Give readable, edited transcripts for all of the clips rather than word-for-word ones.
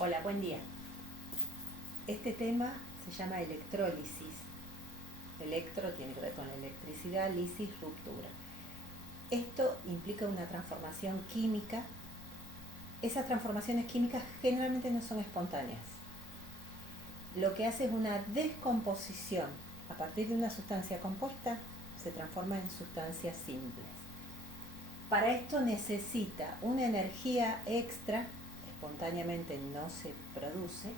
Hola, buen día. Este tema se llama electrólisis. Electro tiene que ver con la electricidad, lisis, ruptura. Esto implica una transformación química. Esas transformaciones químicas generalmente no son espontáneas. Lo que hace es una descomposición. A partir de una sustancia compuesta se transforma en sustancias simples. Para esto necesita una energía extra, espontáneamente no se produce,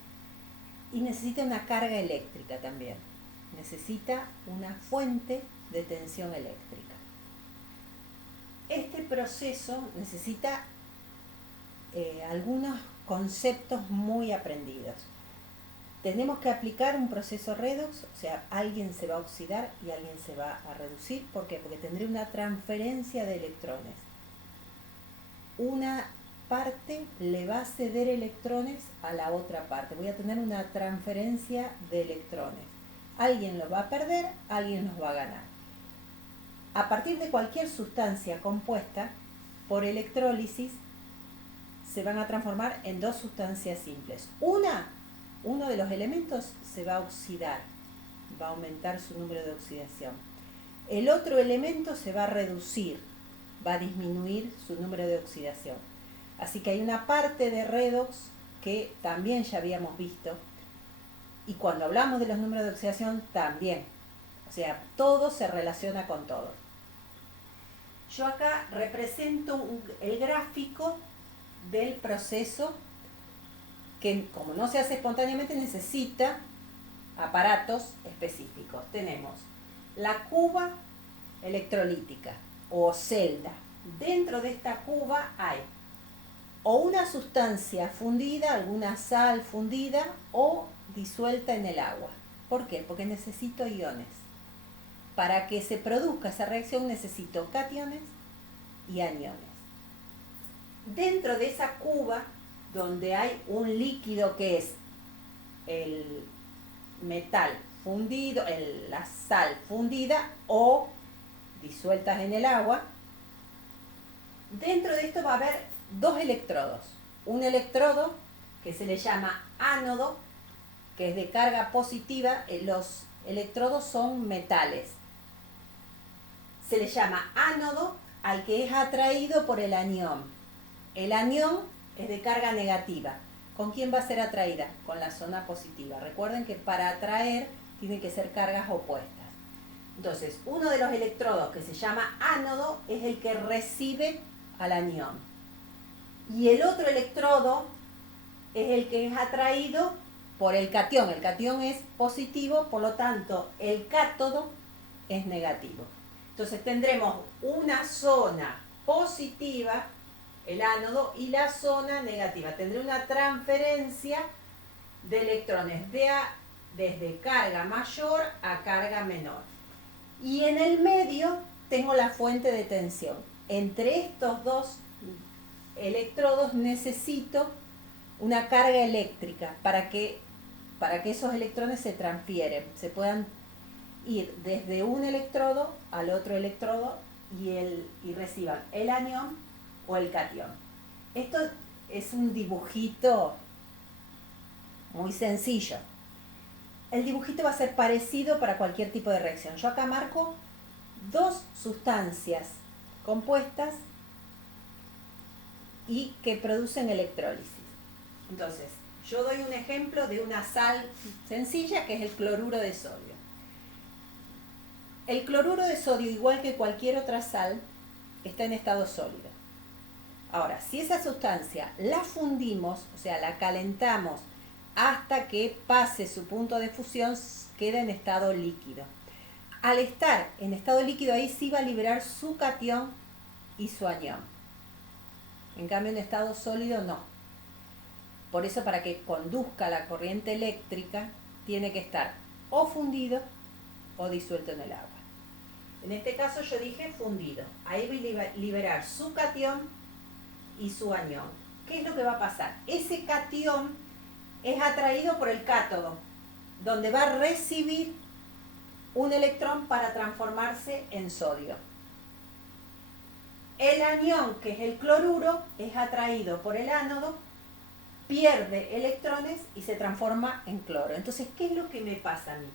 y necesita una carga eléctrica también. Necesita una fuente de tensión eléctrica. Este proceso necesita algunos conceptos muy aprendidos. Tenemos que aplicar un proceso redox, o sea, alguien se va a oxidar y alguien se va a reducir. ¿Por qué? Porque tendré una transferencia de electrones. Una parte le va a ceder electrones a la otra parte. Voy a tener una transferencia de electrones. Alguien los va a perder, alguien los va a ganar. A partir de cualquier sustancia compuesta, por electrólisis, se van a transformar en dos sustancias simples. Uno de los elementos se va a oxidar, va a aumentar su número de oxidación. El otro elemento se va a reducir, va a disminuir su número de oxidación. Así que hay una parte de redox que también ya habíamos visto. Y cuando hablamos de los números de oxidación, también. O sea, todo se relaciona con todo. Yo acá represento el gráfico del proceso que, como no se hace espontáneamente, necesita aparatos específicos. Tenemos la cuba electrolítica o celda. Dentro de esta cuba hay o una sustancia fundida, alguna sal fundida o disuelta en el agua. ¿Por qué? Porque necesito iones. Para que se produzca esa reacción necesito cationes y aniones. Dentro de esa cuba, donde hay un líquido que es el metal fundido, la sal fundida o disueltas en el agua, dentro de esto va a haber dos electrodos. Un electrodo que se le llama ánodo, que es de carga positiva. Los electrodos son metales. Se le llama ánodo al que es atraído por el anión. El anión es de carga negativa. ¿Con quién va a ser atraída? Con la zona positiva. Recuerden que para atraer tienen que ser cargas opuestas. Entonces, uno de los electrodos que se llama ánodo es el que recibe al anión. Y el otro electrodo es el que es atraído por el catión. El catión es positivo, por lo tanto, el cátodo es negativo. Entonces tendremos una zona positiva, el ánodo, y la zona negativa. Tendré una transferencia de electrones desde carga mayor a carga menor. Y en el medio tengo la fuente de tensión. Entre estos dos electrodos necesito una carga eléctrica para que esos electrones se transfieren, se puedan ir desde un electrodo al otro electrodo y reciban el anión o el catión. Esto es un dibujito muy sencillo. El dibujito va a ser parecido para cualquier tipo de reacción. Yo acá marco dos sustancias compuestas y que producen electrólisis. Entonces, yo doy un ejemplo de una sal sencilla que es el cloruro de sodio. El cloruro de sodio, igual que cualquier otra sal, está en estado sólido. Ahora, si esa sustancia la fundimos, o sea, la calentamos hasta que pase su punto de fusión, queda en estado líquido. Al estar en estado líquido, ahí sí va a liberar su catión y su anión. En cambio, en estado sólido no. Por eso, para que conduzca la corriente eléctrica, tiene que estar o fundido o disuelto en el agua. En este caso yo dije fundido. Ahí va a liberar su catión y su anión. ¿Qué es lo que va a pasar? Ese catión es atraído por el cátodo, donde va a recibir un electrón para transformarse en sodio. El anión, que es el cloruro, es atraído por el ánodo pierde electrones y se transforma en cloro. Entonces, ¿qué es lo que me pasa a mí?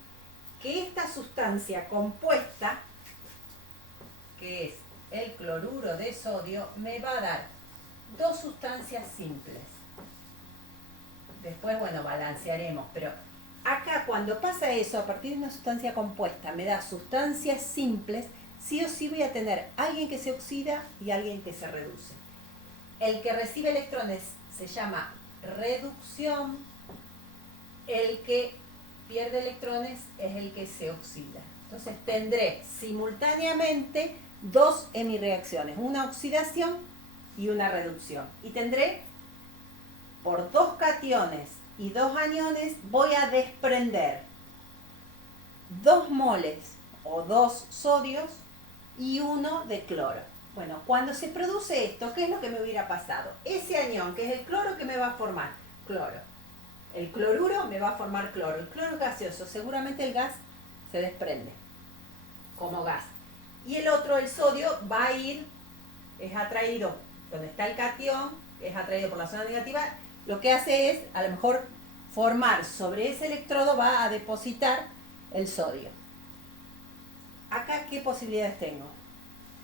Que esta sustancia compuesta, que es el cloruro de sodio, me va a dar dos sustancias simples. Después, bueno, balancearemos, pero acá cuando pasa eso, a partir de una sustancia compuesta, me da sustancias simples, sí o sí voy a tener alguien que se oxida y alguien que se reduce. El que recibe electrones se llama reducción, el que pierde electrones es el que se oxida. Entonces tendré simultáneamente dos hemireacciones, una oxidación y una reducción. Y tendré, por dos cationes y dos aniones, voy a desprender 2 moles o 2 sodios y 1 de cloro. Bueno, cuando se produce esto, ¿qué es lo que me hubiera pasado? Ese anión, que es el cloro, ¿qué me va a formar? Cloro. El cloruro me va a formar cloro. El cloro es gaseoso, seguramente el gas se desprende como gas. Y el otro, el sodio, va a ir, es atraído, donde está el catión, es atraído por la zona negativa, lo que hace es, a lo mejor, formar sobre ese electrodo, va a depositar el sodio. Acá, ¿qué posibilidades tengo?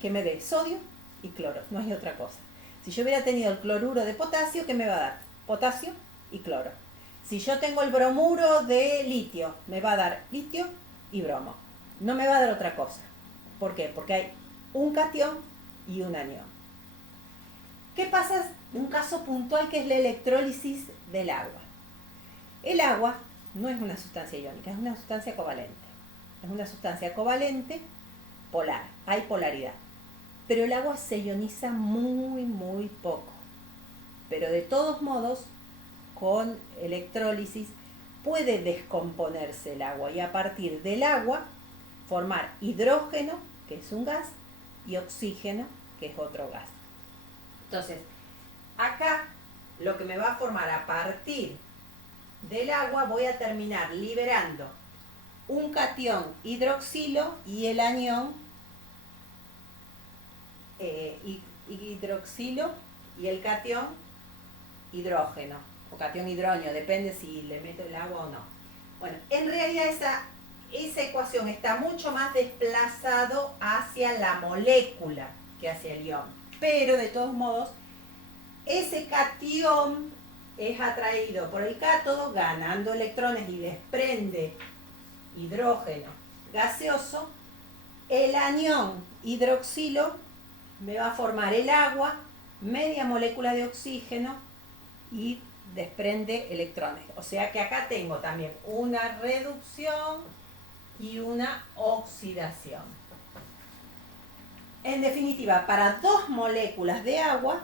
Que me dé sodio y cloro, no hay otra cosa. Si yo hubiera tenido el cloruro de potasio, ¿qué me va a dar? Potasio y cloro. Si yo tengo el bromuro de litio, me va a dar litio y bromo. No me va a dar otra cosa. ¿Por qué? Porque hay un catión y un anión. ¿Qué pasa en un caso puntual que es la electrólisis del agua? El agua no es una sustancia iónica, es una sustancia covalente. Es una sustancia covalente polar, hay polaridad. Pero el agua se ioniza muy, muy poco. Pero de todos modos, con electrólisis puede descomponerse el agua y a partir del agua formar hidrógeno, que es un gas, y oxígeno, que es otro gas. Entonces, acá lo que me va a formar a partir del agua, voy a terminar liberando un catión hidroxilo y el anión hidroxilo y el catión hidrógeno o catión hidrógeno, depende si le meto el agua o no. Bueno, en realidad esa ecuación está mucho más desplazado hacia la molécula que hacia el ion, pero de todos modos ese catión es atraído por el cátodo ganando electrones y desprende hidrógeno gaseoso. El anión hidroxilo me va a formar el agua, media molécula de oxígeno y desprende electrones. O sea que acá tengo también una reducción y una oxidación. En definitiva, para 2 moléculas de agua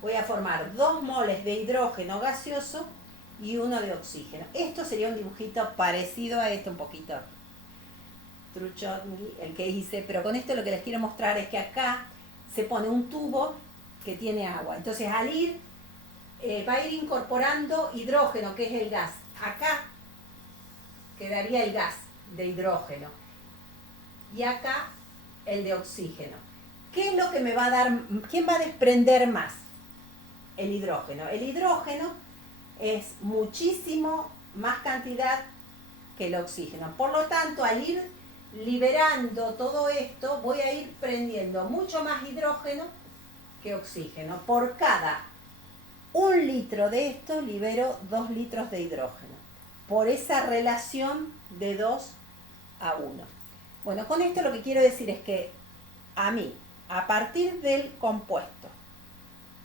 voy a formar 2 moles de hidrógeno gaseoso y 1 de oxígeno. Esto sería un dibujito parecido a esto un poquito trucho, el que hice, pero con esto lo que les quiero mostrar es que acá se pone un tubo que tiene agua. Entonces al ir, va a ir incorporando hidrógeno, que es el gas. Acá quedaría el gas de hidrógeno y acá el de oxígeno. ¿Qué es lo que me va a dar? ¿Quién va a desprender más? El hidrógeno. El hidrógeno es muchísimo más cantidad que el oxígeno. Por lo tanto, al ir liberando todo esto, voy a ir prendiendo mucho más hidrógeno que oxígeno. Por cada 1 litro de esto, libero 2 litros de hidrógeno. Por esa relación de 2 a 1. Bueno, con esto lo que quiero decir es que a mí, a partir del compuesto,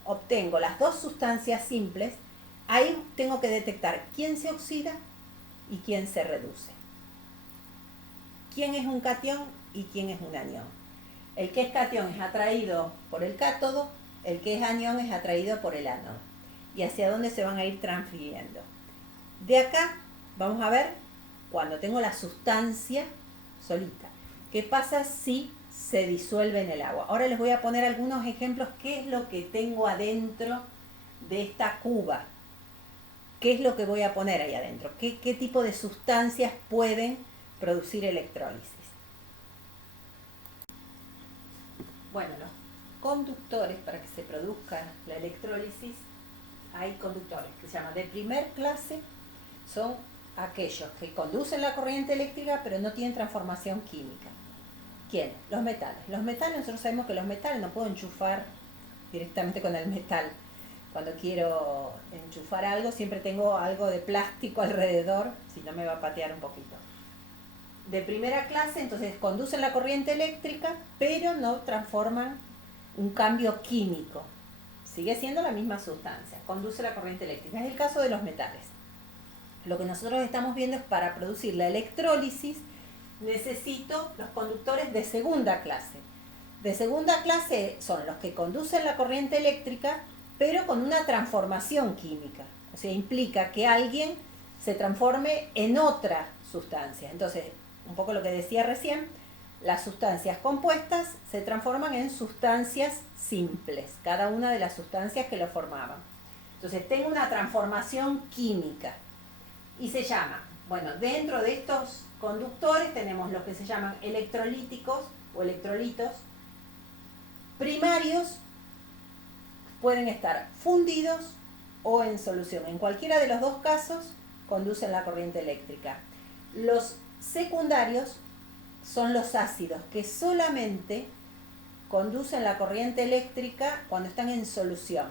obtengo las 2 sustancias simples, ahí tengo que detectar quién se oxida y quién se reduce. ¿Quién es un catión y quién es un anión? El que es catión es atraído por el cátodo, el que es anión es atraído por el ánodo. ¿Y hacia dónde se van a ir transfiriendo? De acá vamos a ver cuando tengo la sustancia solita. ¿Qué pasa si se disuelve en el agua? Ahora les voy a poner algunos ejemplos. ¿Qué es lo que tengo adentro de esta cuba? ¿Qué es lo que voy a poner ahí adentro? ¿Qué tipo de sustancias pueden producir electrólisis? Bueno, los conductores para que se produzca la electrólisis, hay conductores que se llaman de primer clase, son aquellos que conducen la corriente eléctrica pero no tienen transformación química. ¿Quiénes? Los metales. Los metales, nosotros sabemos que los metales no puedo enchufar directamente con el metal. Cuando quiero enchufar algo, siempre tengo algo de plástico alrededor, si no me va a patear un poquito. De primera clase, entonces conducen la corriente eléctrica, pero no transforman un cambio químico. Sigue siendo la misma sustancia, conduce la corriente eléctrica. Es el caso de los metales. Lo que nosotros estamos viendo es para producir la electrólisis, necesito los conductores de segunda clase. De segunda clase son los que conducen la corriente eléctrica, pero con una transformación química. O sea, implica que alguien se transforme en otra sustancia. Entonces, un poco lo que decía recién, las sustancias compuestas se transforman en sustancias simples, cada una de las sustancias que lo formaban. Entonces, tengo una transformación química y se llama, bueno, dentro de estos conductores tenemos los que se llaman electrolíticos o electrolitos primarios, pueden estar fundidos o en solución. En cualquiera de los dos casos conducen la corriente eléctrica. Los secundarios son los ácidos, que solamente conducen la corriente eléctrica cuando están en solución.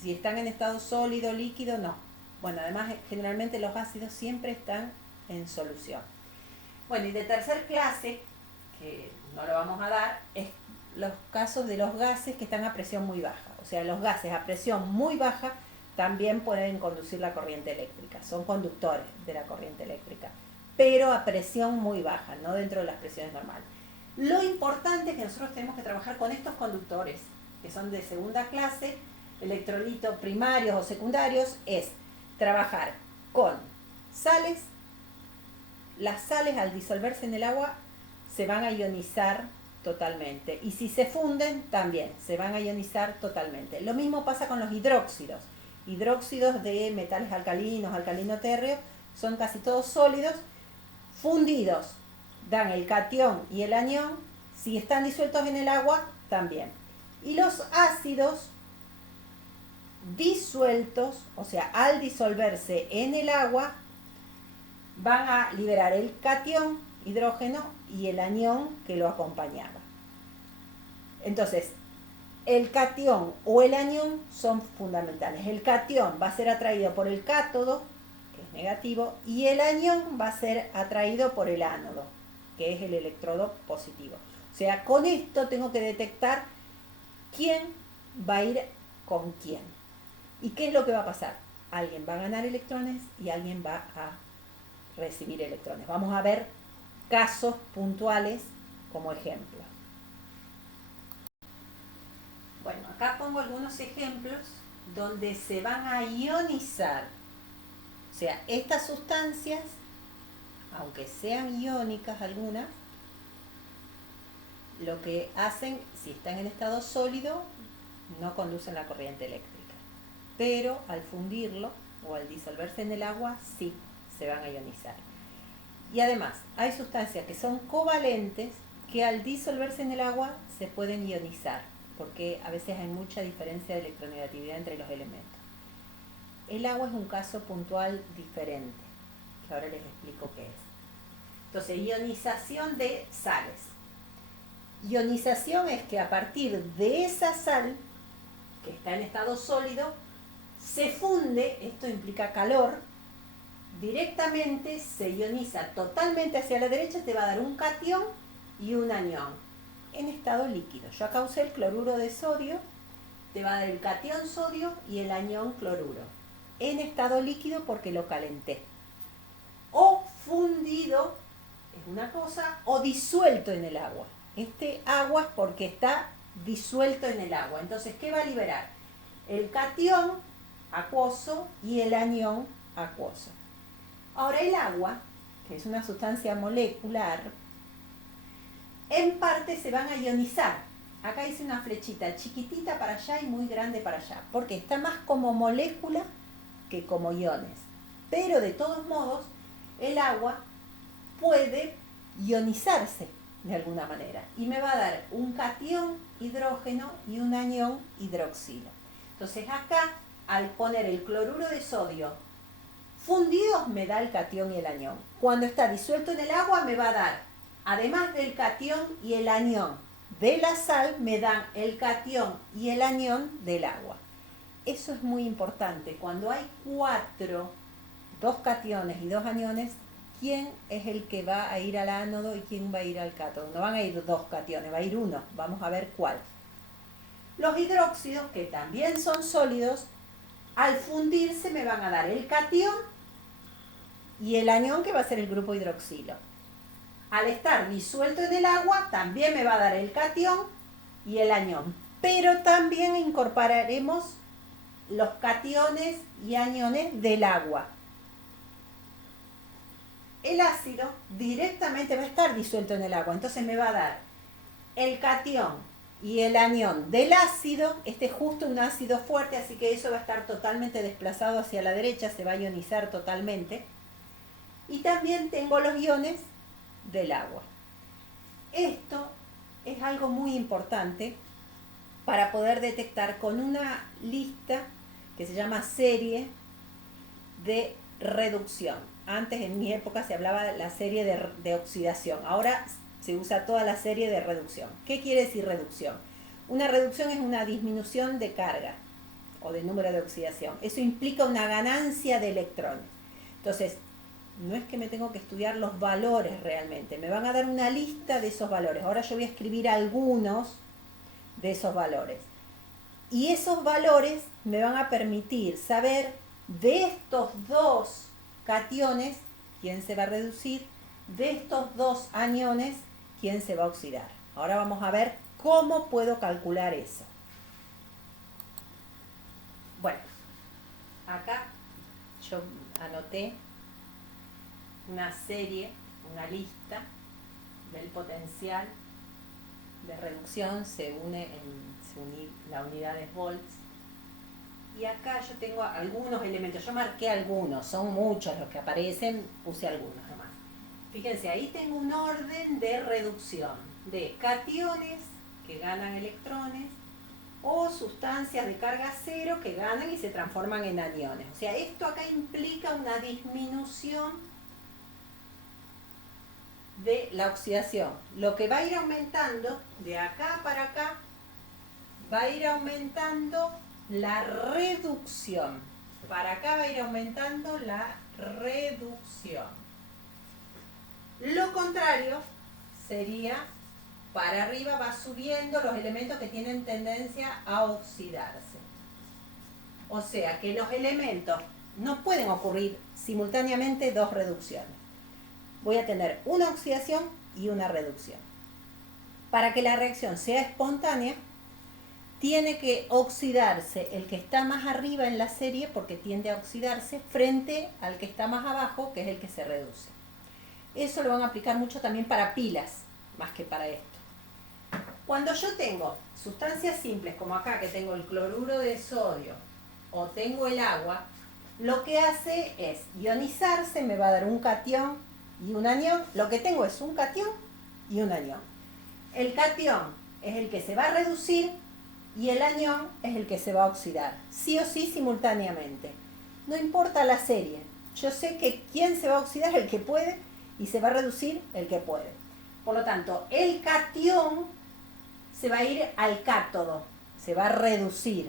Si están en estado sólido, líquido, no. Bueno, además generalmente los ácidos siempre están en solución. Bueno, y de tercer clase, que no lo vamos a dar, es los casos de los gases que están a presión muy baja. O sea, los gases a presión muy baja también pueden conducir la corriente eléctrica. Son conductores de la corriente eléctrica, pero a presión muy baja, no dentro de las presiones normales. Lo importante es que nosotros tenemos que trabajar con estos conductores, que son de segunda clase, electrolitos primarios o secundarios, es trabajar con sales. Las sales al disolverse en el agua se van a ionizar totalmente, y si se funden también se van a ionizar totalmente. Lo mismo pasa con los hidróxidos. Hidróxidos de metales alcalinos, alcalino-térreo, son casi todos sólidos, fundidos dan el catión y el anión, si están disueltos en el agua también. Y los ácidos disueltos, o sea, al disolverse en el agua, van a liberar el catión, hidrógeno, y el anión que lo acompañaba. Entonces, el catión o el anión son fundamentales. El catión va a ser atraído por el cátodo, que es negativo, y el anión va a ser atraído por el ánodo, que es el electrodo positivo. O sea, con esto tengo que detectar quién va a ir con quién. ¿Y qué es lo que va a pasar? Alguien va a ganar electrones y alguien va a recibir electrones. Vamos a ver casos puntuales como ejemplo. Bueno, acá pongo algunos ejemplos donde se van a ionizar. O sea, estas sustancias, aunque sean iónicas algunas, lo que hacen, si están en estado sólido, no conducen la corriente eléctrica. Pero al fundirlo o al disolverse en el agua, sí se van a ionizar. Y además, hay sustancias que son covalentes que al disolverse en el agua se pueden ionizar, porque a veces hay mucha diferencia de electronegatividad entre los elementos. El agua es un caso puntual diferente, que ahora les explico qué es. Entonces, ionización de sales. Ionización es que a partir de esa sal, que está en estado sólido, se funde, esto implica calor, directamente se ioniza totalmente hacia la derecha, te va a dar un catión y un anión en estado líquido. Yo acá usé el cloruro de sodio, te va a dar el catión sodio y el anión cloruro en estado líquido porque lo calenté. O fundido es una cosa, o disuelto en el agua. Este agua es porque está disuelto en el agua. Entonces, ¿qué va a liberar? El catión acuoso y el anión acuoso. Ahora, el agua, que es una sustancia molecular, en parte se van a ionizar. Acá hice una flechita chiquitita para allá y muy grande para allá, porque está más como molécula que como iones. Pero de todos modos, el agua puede ionizarse de alguna manera y me va a dar un catión hidrógeno y un anión hidroxilo. Entonces acá al poner el cloruro de sodio fundidos me da el catión y el anión. Cuando está disuelto en el agua me va a dar, además del catión y el anión de la sal, me dan el catión y el anión del agua. Eso es muy importante. Cuando hay 2 cationes y 2 aniones, ¿quién es el que va a ir al ánodo y quién va a ir al cátodo? No van a ir 2 cationes, va a ir uno. Vamos a ver cuál. Los hidróxidos, que también son sólidos, al fundirse me van a dar el catión y el anión, que va a ser el grupo hidroxilo. Al estar disuelto en el agua, también me va a dar el catión y el anión. Pero también incorporaremos los cationes y aniones del agua. El ácido directamente va a estar disuelto en el agua, entonces me va a dar el catión y el anión del ácido. Este es justo un ácido fuerte, así que eso va a estar totalmente desplazado hacia la derecha, se va a ionizar totalmente. Y también tengo los iones del agua. Esto es algo muy importante para poder detectar con una lista que se llama serie de reducción. Antes, en mi época, se hablaba de la serie de oxidación. Ahora se usa toda la serie de reducción. ¿Qué quiere decir reducción? Una reducción es una disminución de carga o de número de oxidación. Eso implica una ganancia de electrones. Entonces, no es que me tengo que estudiar los valores realmente. Me van a dar una lista de esos valores. Ahora yo voy a escribir algunos de esos valores. Y esos valores me van a permitir saber de estos 2 cationes quién se va a reducir, de estos 2 aniones quién se va a oxidar. Ahora vamos a ver cómo puedo calcular eso. Bueno, acá yo anoté una serie, una lista del potencial de reducción, se une la unidad de volts. Y acá yo tengo algunos elementos, yo marqué algunos, son muchos los que aparecen, puse algunos nomás. Fíjense, ahí tengo un orden de reducción de cationes que ganan electrones o sustancias de carga cero que ganan y se transforman en aniones. O sea, esto acá implica una disminución de la oxidación. Lo que va a ir aumentando de acá para acá, va a ir aumentando la reducción. Para acá va a ir aumentando la reducción. Lo contrario sería, para arriba va subiendo los elementos que tienen tendencia a oxidarse. O sea que los elementos no pueden ocurrir simultáneamente 2 reducciones. Voy a tener una oxidación y una reducción. Para que la reacción sea espontánea, tiene que oxidarse el que está más arriba en la serie, porque tiende a oxidarse, frente al que está más abajo, que es el que se reduce. Eso lo van a aplicar mucho también para pilas, más que para esto. Cuando yo tengo sustancias simples, como acá que tengo el cloruro de sodio o tengo el agua, lo que hace es ionizarse, me va a dar un catión y un anión. Lo que tengo es un catión y un anión. El catión es el que se va a reducir y el anión es el que se va a oxidar, sí o sí simultáneamente. No importa la serie, yo sé que quién se va a oxidar, el que puede, y se va a reducir el que puede. Por lo tanto, el catión se va a ir al cátodo, se va a reducir.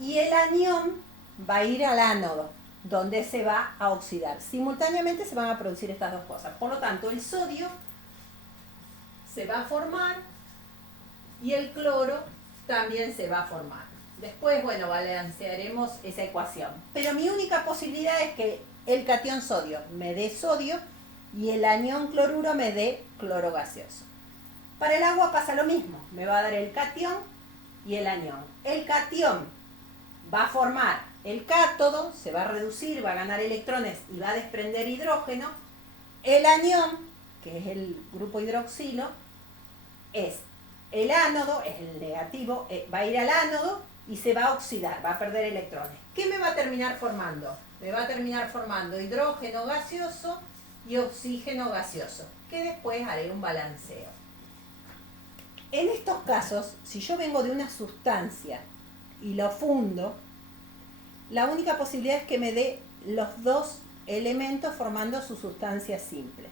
Y el anión va a ir al ánodo, donde se va a oxidar. Simultáneamente se van a producir estas dos cosas. Por lo tanto, el sodio se va a formar y el cloro también se va a formar. Después, bueno, balancearemos esa ecuación. Pero mi única posibilidad es que el catión sodio me dé sodio y el anión cloruro me dé cloro gaseoso. Para el agua pasa lo mismo. Me va a dar el catión y el anión. El catión va a formar el cátodo, se va a reducir, va a ganar electrones y va a desprender hidrógeno. El anión, que es el grupo hidroxilo, es el ánodo, es el negativo, va a ir al ánodo y se va a oxidar, va a perder electrones. ¿Qué me va a terminar formando? Me va a terminar formando hidrógeno gaseoso y oxígeno gaseoso, que después haré un balanceo. En estos casos, si yo vengo de una sustancia y lo fundo, la única posibilidad es que me dé los dos elementos formando sus sustancias simples.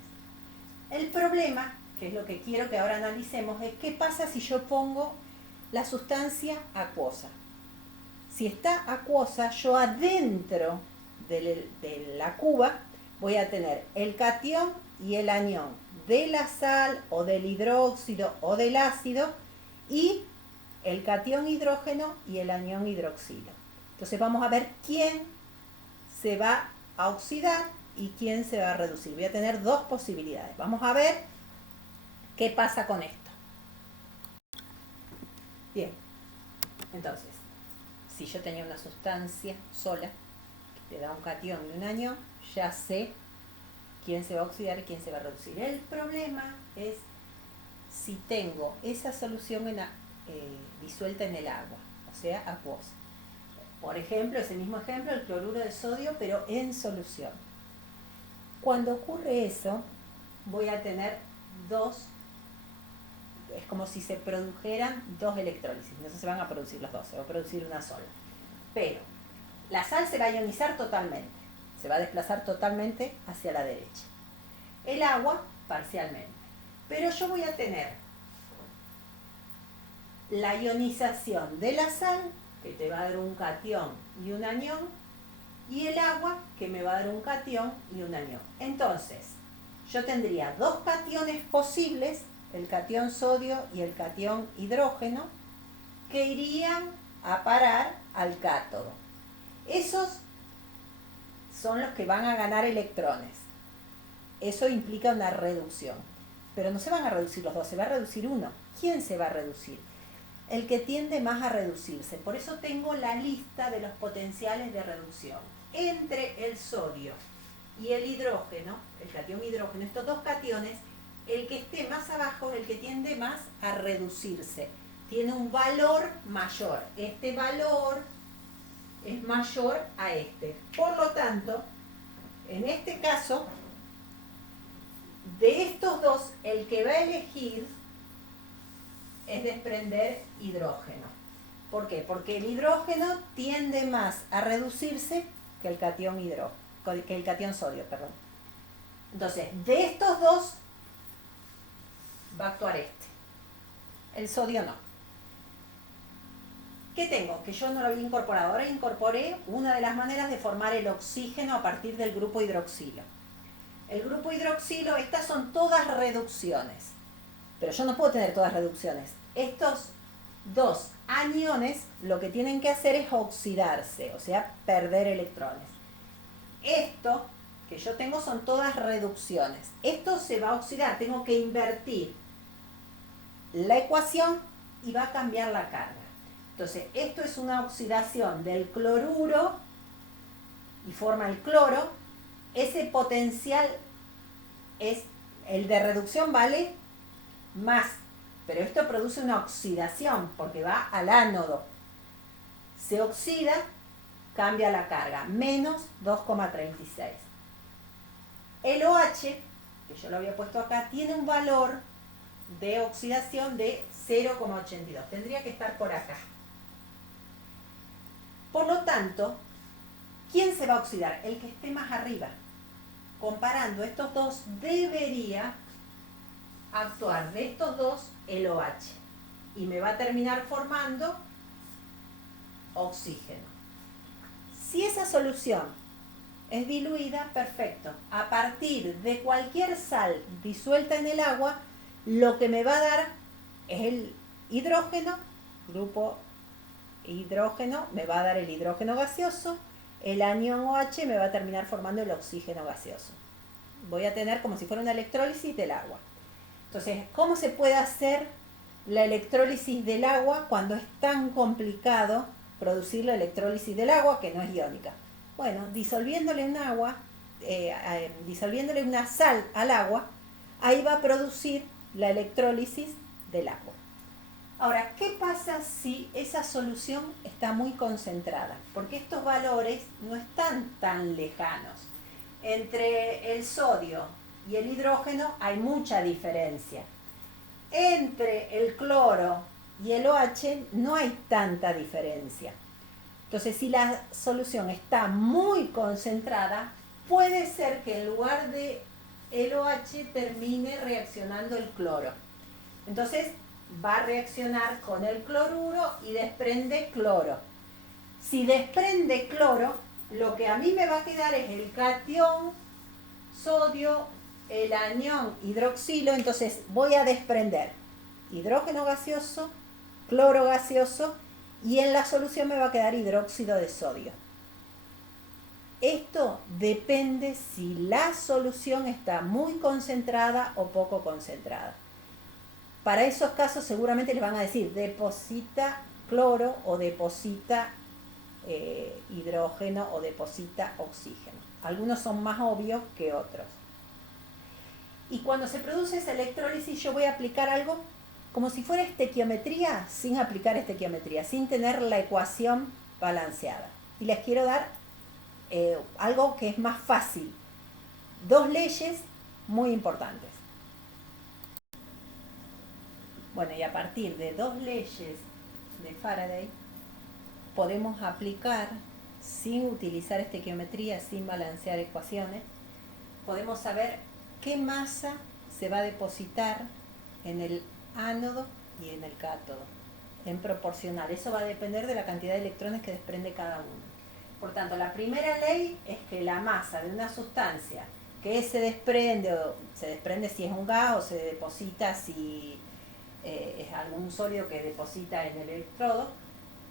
El problema, que es lo que quiero que ahora analicemos, es qué pasa si yo pongo la sustancia acuosa. Si está acuosa, yo adentro de la cuba voy a tener el catión y el anión de la sal o del hidróxido o del ácido y el catión hidrógeno y el anión hidroxilo. Entonces vamos a ver quién se va a oxidar y quién se va a reducir. Voy a tener dos posibilidades. Vamos a ver qué pasa con esto. Bien, entonces, si yo tenía una sustancia sola que te da un catión y un anión, ya sé quién se va a oxidar y quién se va a reducir. El problema es si tengo esa solución disuelta en el agua, o sea, acuosa. Por ejemplo, ese mismo ejemplo, el cloruro de sodio, pero en solución. Cuando ocurre eso, voy a tener es como si se produjeran dos electrólisis, no se van a producir los dos, se va a producir una sola. Pero la sal se va a ionizar totalmente, se va a desplazar totalmente hacia la derecha. El agua, parcialmente. Pero yo voy a tener la ionización de la sal, que te va a dar un catión y un anión, y el agua, que me va a dar un catión y un anión. Entonces, yo tendría dos cationes posibles, el catión sodio y el catión hidrógeno, que irían a parar al cátodo. Esos son los que van a ganar electrones. Eso implica una reducción. Pero no se van a reducir los dos, se va a reducir uno. ¿Quién se va a reducir? El que tiende más a reducirse. Por eso tengo la lista de los potenciales de reducción. Entre el sodio y el hidrógeno, el catión hidrógeno, estos dos cationes, el que esté más abajo es el que tiende más a reducirse. Tiene un valor mayor. Este valor es mayor a este. Por lo tanto, en este caso, de estos dos, el que va a elegir es desprender hidrógeno. ¿Por qué? Porque el hidrógeno tiende más a reducirse que el catión sodio, perdón. Entonces, de estos dos va a actuar este. El sodio no. ¿Qué tengo? Que yo no lo había incorporado. Ahora incorporé una de las maneras de formar el oxígeno a partir del grupo hidroxilo. El grupo hidroxilo, estas son todas reducciones. Pero yo no puedo tener todas reducciones. Estos dos aniones lo que tienen que hacer es oxidarse, o sea, perder electrones. Esto que yo tengo son todas reducciones. Esto se va a oxidar, tengo que invertir la ecuación y va a cambiar la carga. Entonces, esto es una oxidación del cloruro y forma el cloro. Ese potencial el de reducción vale más, pero esto produce una oxidación porque va al ánodo. Se oxida, cambia la carga, menos 2,36. El OH, que yo lo había puesto acá, tiene un valor de oxidación de 0,82. Tendría que estar por acá. Por lo tanto, ¿quién se va a oxidar? El que esté más arriba. Comparando estos dos, debería actuar de estos dos el OH. Y me va a terminar formando oxígeno. Si esa solución es diluida, perfecto. A partir de cualquier sal disuelta en el agua, lo que me va a dar es el hidrógeno, grupo hidrógeno, me va a dar el hidrógeno gaseoso, el anión OH me va a terminar formando el oxígeno gaseoso. Voy a tener como si fuera una electrólisis del agua. Entonces, ¿cómo se puede hacer la electrólisis del agua cuando es tan complicado producir la electrólisis del agua que no es iónica? Bueno, disolviéndole una sal al agua, ahí va a producir la electrólisis del agua. Ahora, ¿qué pasa si esa solución está muy concentrada? Porque estos valores no están tan lejanos. Entre el sodio y el hidrógeno hay mucha diferencia. Entre el cloro y el OH no hay tanta diferencia. Entonces, si la solución está muy concentrada, puede ser que en lugar de el OH termine reaccionando el cloro. Entonces, va a reaccionar con el cloruro y desprende cloro. Si desprende cloro, lo que a mí me va a quedar es el catión sodio, el anión hidroxilo. Entonces voy a desprender hidrógeno gaseoso, cloro gaseoso, y en la solución me va a quedar hidróxido de sodio. Esto depende si la solución está muy concentrada o poco concentrada. Para esos casos seguramente les van a decir deposita cloro o deposita hidrógeno o deposita oxígeno. Algunos son más obvios que otros. Y cuando se produce esa electrólisis yo voy a aplicar algo como si fuera estequiometría, sin aplicar estequiometría, sin tener la ecuación balanceada. Y les quiero dar algo que es más fácil. Dos leyes muy importantes. Bueno, y a partir de dos leyes de Faraday podemos aplicar, sin utilizar estequiometría, sin balancear ecuaciones, podemos saber qué masa se va a depositar en el ánodo y en el cátodo, en proporcional. Eso va a depender de la cantidad de electrones que desprende cada uno. Por tanto, la primera ley es que la masa de una sustancia que se desprende si es un gas o se deposita si es algún sólido que deposita en el electrodo,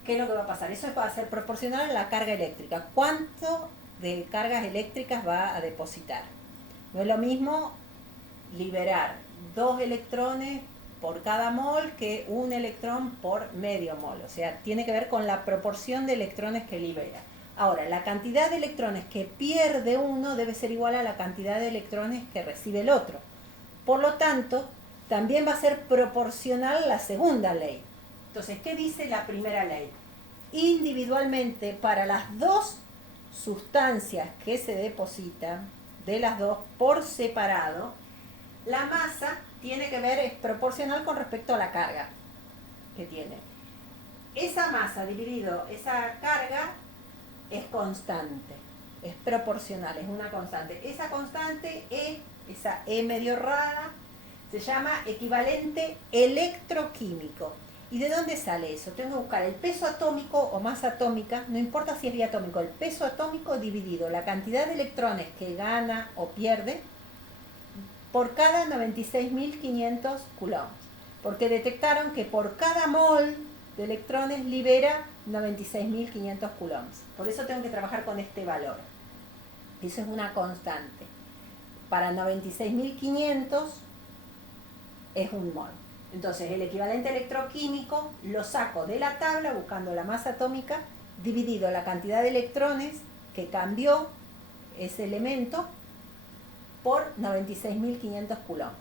¿qué es lo que va a pasar? Eso va a ser proporcional a la carga eléctrica. ¿Cuánto de cargas eléctricas va a depositar? No es lo mismo liberar 2 electrones por cada mol que 1 electrón por medio mol. O sea, tiene que ver con la proporción de electrones que libera. Ahora, la cantidad de electrones que pierde uno debe ser igual a la cantidad de electrones que recibe el otro. Por lo tanto, también va a ser proporcional la segunda ley. Entonces, ¿qué dice la primera ley? Individualmente, para las dos sustancias que se depositan, de las dos por separado, la masa tiene que ver, es proporcional con respecto a la carga que tiene. Esa masa dividido esa carga es constante, es proporcional, es una constante. Esa constante E, esa E medio rara, se llama equivalente electroquímico. ¿Y de dónde sale eso? Tengo que buscar el peso atómico o masa atómica, no importa si es diatómico, el peso atómico dividido la cantidad de electrones que gana o pierde por cada 96.500 coulombs. Porque detectaron que por cada mol de electrones libera 96.500 coulombs. Por eso tengo que trabajar con este valor. Eso es una constante. Para 96.500 es un mol. Entonces el equivalente electroquímico lo saco de la tabla buscando la masa atómica dividido la cantidad de electrones que cambió ese elemento por 96.500 coulombs.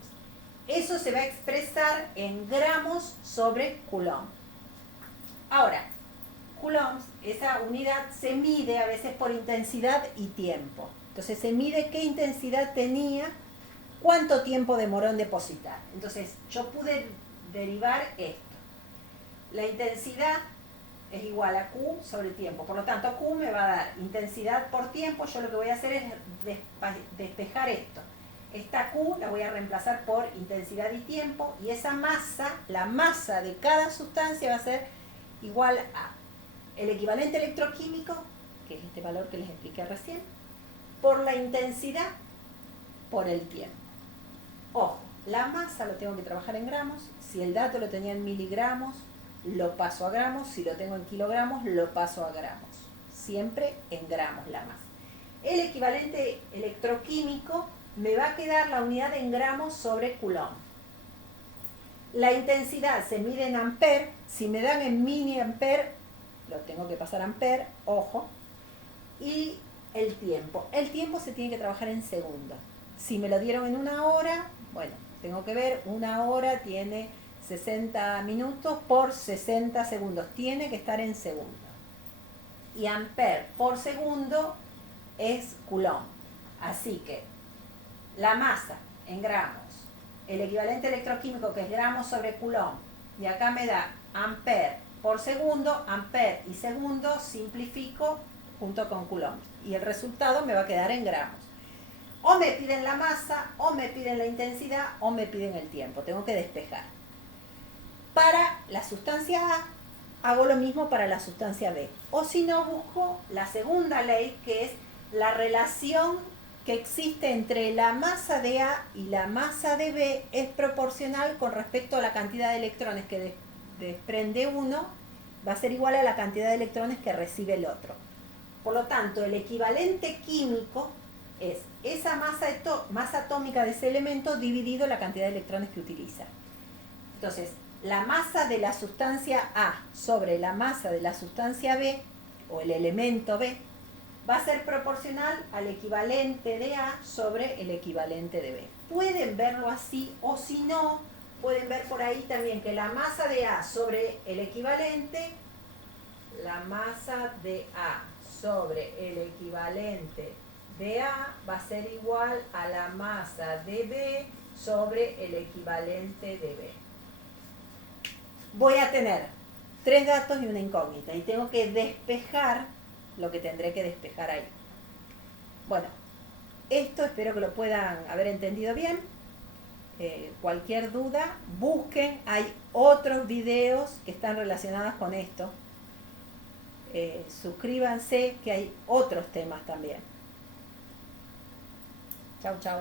Eso se va a expresar en gramos sobre coulomb. Ahora, coulombs, esa unidad se mide a veces por intensidad y tiempo. Entonces se mide qué intensidad tenía, cuánto tiempo demoró en depositar. Entonces yo pude derivar esto. La intensidad es igual a Q sobre tiempo. Por lo tanto, Q me va a dar intensidad por tiempo. Yo lo que voy a hacer es despejar esto. Esta Q la voy a reemplazar por intensidad y tiempo. Y esa masa, la masa de cada sustancia va a ser igual a el equivalente electroquímico, que es este valor que les expliqué recién, por la intensidad por el tiempo. Ojo, la masa lo tengo que trabajar en gramos. Si el dato lo tenía en miligramos, lo paso a gramos. Si lo tengo en kilogramos, lo paso a gramos. Siempre en gramos la masa. El equivalente electroquímico me va a quedar la unidad en gramos sobre coulomb. La intensidad se mide en amper. Si me dan en miliamper, lo tengo que pasar a amper, ojo. Y el tiempo. El tiempo se tiene que trabajar en segundos. Si me lo dieron en una hora, bueno, tengo que ver, una hora tiene 60 minutos por 60 segundos. Tiene que estar en segundos. Y amper por segundo es coulomb. Así que la masa en gramos, el equivalente electroquímico que es gramos sobre coulomb, y acá me da amper por segundo, ampere y segundo, simplifico junto con coulomb. Y el resultado me va a quedar en gramos. O me piden la masa, o me piden la intensidad, o me piden el tiempo. Tengo que despejar. Para la sustancia A, hago lo mismo para la sustancia B. O si no, busco la segunda ley, que es la relación que existe entre la masa de A y la masa de B es proporcional con respecto a la cantidad de electrones que desprende uno, va a ser igual a la cantidad de electrones que recibe el otro. Por lo tanto, el equivalente químico es esa masa atómica de ese elemento dividido la cantidad de electrones que utiliza. Entonces, la masa de la sustancia A sobre la masa de la sustancia B, o el elemento B, va a ser proporcional al equivalente de A sobre el equivalente de B. Pueden verlo así, o si no, pueden ver por ahí también que la masa de A sobre el equivalente, la masa de A sobre el equivalente de A va a ser igual a la masa de B sobre el equivalente de B. Voy a tener 3 datos y una incógnita y tengo que despejar lo que tendré que despejar ahí. Bueno, esto espero que lo puedan haber entendido bien. Cualquier duda, busquen, hay otros videos que están relacionados con esto. Suscríbanse que hay otros temas también. Chau, chau.